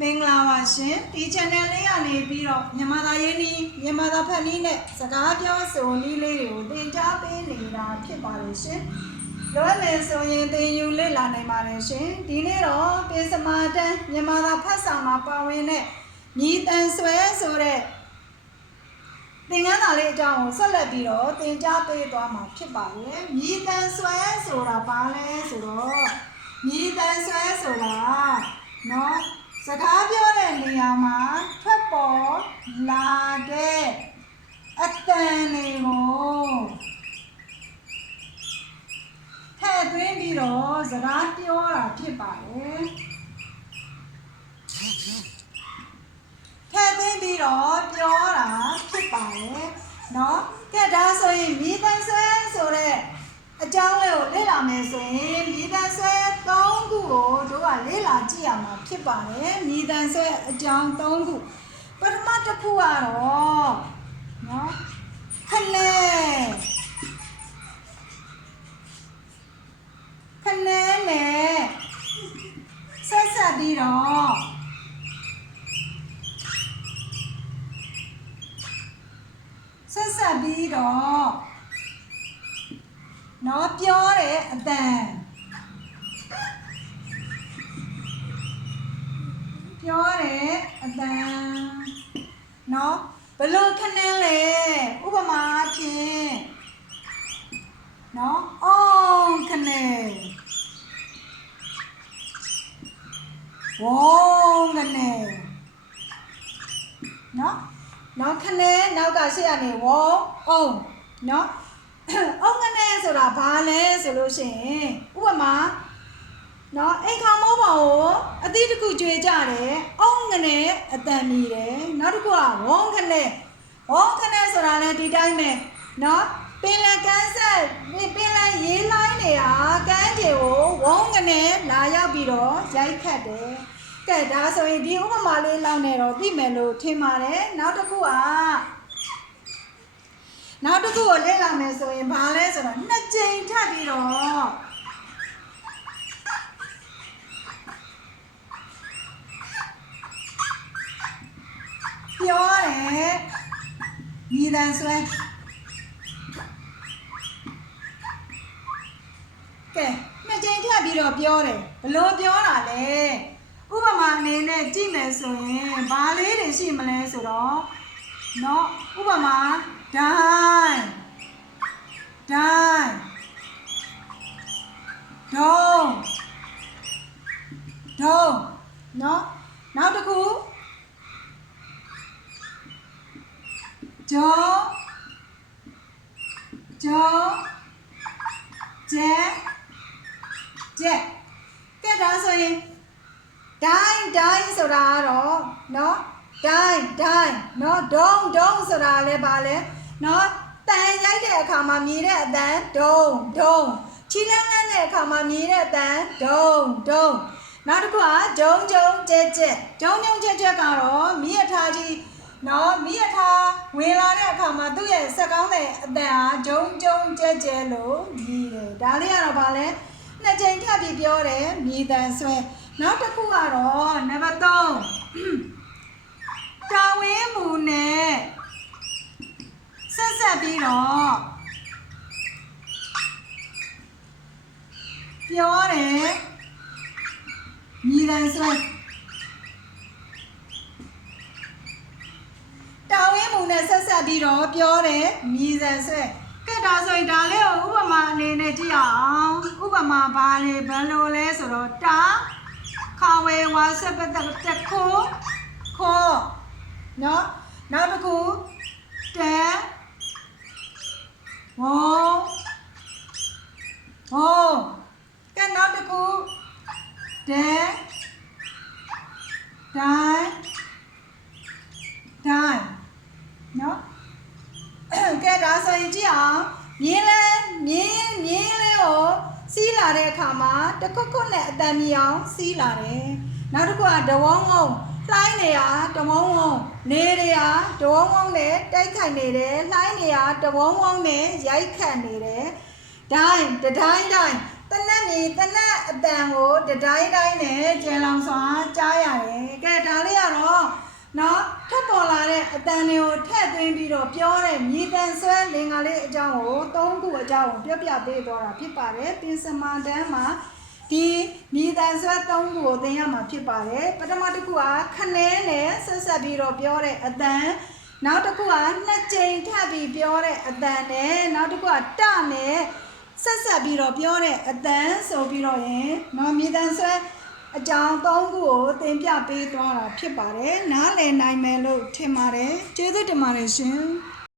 မင်္ဂလာပါရှင်ဒီ channel လေးကနေပြီးတော့မြန်မာသားရင်းနှီးမြန်မာသားဖက်နီးနဲ့စကားပြောဆိုနည်းလေးတွေကိုသင်ကြားပေးနေတာဖြစ်ပါတယ်ရှင်လိုအပ်မယ်ဆိုရင်သင်ယူလေ့လာနိုင်ပါတယ်ရှင်ဒီနေ့တော့ပင်စမာတန်းမြန်မာသားဖတ်ဆောင်မှာပါဝင်တဲ့မြည်တန်ဆွဲဆိုတဲ့သင်ခန်းစာလေးအကြောင်းကိုဆက်လက်ပြီးတော့သင်ကြားပေးသွားမှာဖြစ်ပါတယ်မြည်တန်ဆွဲဆိုတာဘာလဲဆိုတော့မြည်တန်ဆွဲဆိုတာနော် စကားပြောတဲ့နေရာမှာထွက်ပေါ်လာတဲ့အတန်တွေကိုထည့်သွင်းပြီးတော့စကားပြောတာဖြစ်ပါတယ်ထည့်သွင်းပြီးတော့ပြောတာဖြစ်ပါတယ်เนาะကဲဒါဆိုရင်မိသားဆွဲဆိုတဲ့အ ကြောင်းလေးကိုလေ့လာမယ်ဆိုရင်မိသားဆွဲ3ခုကိုတို့ကလေ့လာကြည့်ရမှာဖြစ်ပါတယ်မိသားဆွဲအကြောင်း3ခုပထမတစ်ခုကတော့နော်ခလဲခလဲလေဆက်ဆက်ပြီးတော့ နော်ပြောတဲ့အတန်ပြောတဲ့အတန်နော်ဘလို့ခဏန်းလဲဥပမာဖြင့်နော်အောင်ခဏန်းဝုံးခဏန်းနော်နော်ခဏန်းနောက်ကရှေ့ကနေဝုံးအောင်နော် အုံငနဲ့ဆိုတာဘာလဲဆိုလို့ရှိရင်ဥပမာနော်အိမ်ခါမိုးပေါ်ကိုအသီးတစ်ခုကျွေးကြတယ်အုံငနဲ့အတန်မီတယ်နောက်တစ်ခုကဝုံခနဲ့ဝုံခနဲ့ဆိုတာလဲဒီတိုင်းပဲနော်ပင်လယ်ကမ်းဆက်ပင်လယ်ရေလိုင်းတွေဟာကမ်းခြေကိုဝုံငနဲ့လာရောက်ပြီးတော့ရိုက်ခတ်တယ်ကဲဒါဆိုရင်ဒီဥပမာလေးလောက်နေတော့သိမယ်လို့ထင်ပါတယ်နောက်တစ်ခုက နောက်တစ်ခုကိုလေ့လာမယ်ဆိုရင်ဘာလဲဆိုတော့နှစ်ကြိမ်ထပ်ပြီးတော့ပြောတယ်ညီတန်ဆွဲကဲနှစ်ကြိမ်ထပ်ပြီးတော့ပြောတယ်ဘလို့ပြောတာလဲဥပမာအနေနဲ့ကြည့်မယ်ဆိုရင်ဘာလေးတွေရှိမလဲဆိုတော့ เนาะဥပမာဒိုင်းဒိုင်းဒုံဒုံเนาะနောက်တစ်ခုဂျောဂျောကျက်ကျက်ကဲဒါဆိုရင်ဒိုင်းဒိုင်းဆိုတာကတော့เนาะ တိုင်းတိုင်းနော်ဒုံဒုံဆိုတာလည်းပါလဲနော်တန်ရိုက်တဲ့အခါမှာမြည်တဲ့အတန်ဒုံဒုံချီလန်းလန်းတဲ့အခါမှာမြည်တဲ့အတန်ဒုံဒုံနောက်တစ်ခုကဂျုံဂျုံကျဲကျဲဂျုံဂျုံကျဲကျဲကတော့မိရထားကြီးနော်မိရထားဝင်လာတဲ့အခါမှာသူ့ရဲ့ဆက်ကောင်းတဲ့အတန်အားဂျုံဂျုံကျဲကျဲလို့ဒီတယ်ဒါလေးကတော့ဗာလဲနှစ်ချိန်ထပ်ပြီးပြောတယ်မိတန်ဆွဲနောက်တစ်ခုကတော့နံပါတ်3 တာဝင်းမူနဲ့ဆက်ဆက်ပြီးတော့ပြောတယ်မြည်တန်ဆွဲတာဝင်းမူနဲ့ဆက်ဆက်ပြီးတော့ပြောတယ်မြည်စံဆွဲကဲဒါဆိုရင်ဒါလေးကိုဥပမာအနေနဲ့ကြည့်အောင်ဥပမာဘာလဲဘယ်လိုလဲဆိုတော့တာခါဝဲဝါဆက်ပတ်တက်တ က်ခိုးခိုးနော်နောက်တစ်ခုတဲဝေါဟောကဲနောက်တစ်ခုတဲဒိုင်းဒိုင်းနော်ကဲဒါဆိုရင်ကြည့်အောင်မြင်းလဲမြင်းမြင်းလေးကိုစီးလာတဲ့အခါမှာတစ်ခုခုနဲ့အတန်မြည်အောင်စီးလာတယ်နောက်တစ်ခုကဒဝုံဝုံ လှိုင်းနေရဒဝုံဝုံနေရရဒဝုံဝုံနဲ့တိုက်ခိုက်နေတယ်လှိုင်းနေရဒဝုံဝုံနဲ့ရိုက်ခတ်နေတယ်ဒိုင်းတတိုင်းတိုင်းတနက်မြည်တနက်အတန်ကိုတတိုင်းတိုင်းနဲ့ကျဲလောင်စွာကြားရတယ်ကဲဒါနော်ထပ်ပေါ်လာတဲ့အတန်တွေကိုထည့်သွင်းပြီးတော့ပြောတဲ့မြေတန်ဆွဲလင်္ကာလေးအကြောင်းကိုသုံးခုအကြောင်းကိုပြောပြပေးသွားတာဖြစ်ပါတယ်ပင်စမန်တန်းမှာ ဒီမြေတန်ဆွဲသုံးခုကိုသင်ရမှာဖြစ်ပါတယ်ပထမတစ်ခုကခနဲနဲ့ဆက်ဆက်ပြီးတော့ပြောတဲ့အတန်နောက်တစ်ခုကနှစ်ကြိမ်ထပ်ပြီးပြောတဲ့အတန်နဲ့နောက်တစ်ခုကတနဲ့ဆက်ဆက်ပြီးတော့ပြောတဲ့အတန်ဆိုပြီးတော့ရင်နော်မြေတန်ဆွဲအကြောင်းသုံးခုကိုသင်ပြပေးသွားတာဖြစ်ပါတယ်နားလည်နိုင်မယ်လို့ထင်ပါတယ်ကျေးဇူးတင်ပါတယ်ရှင်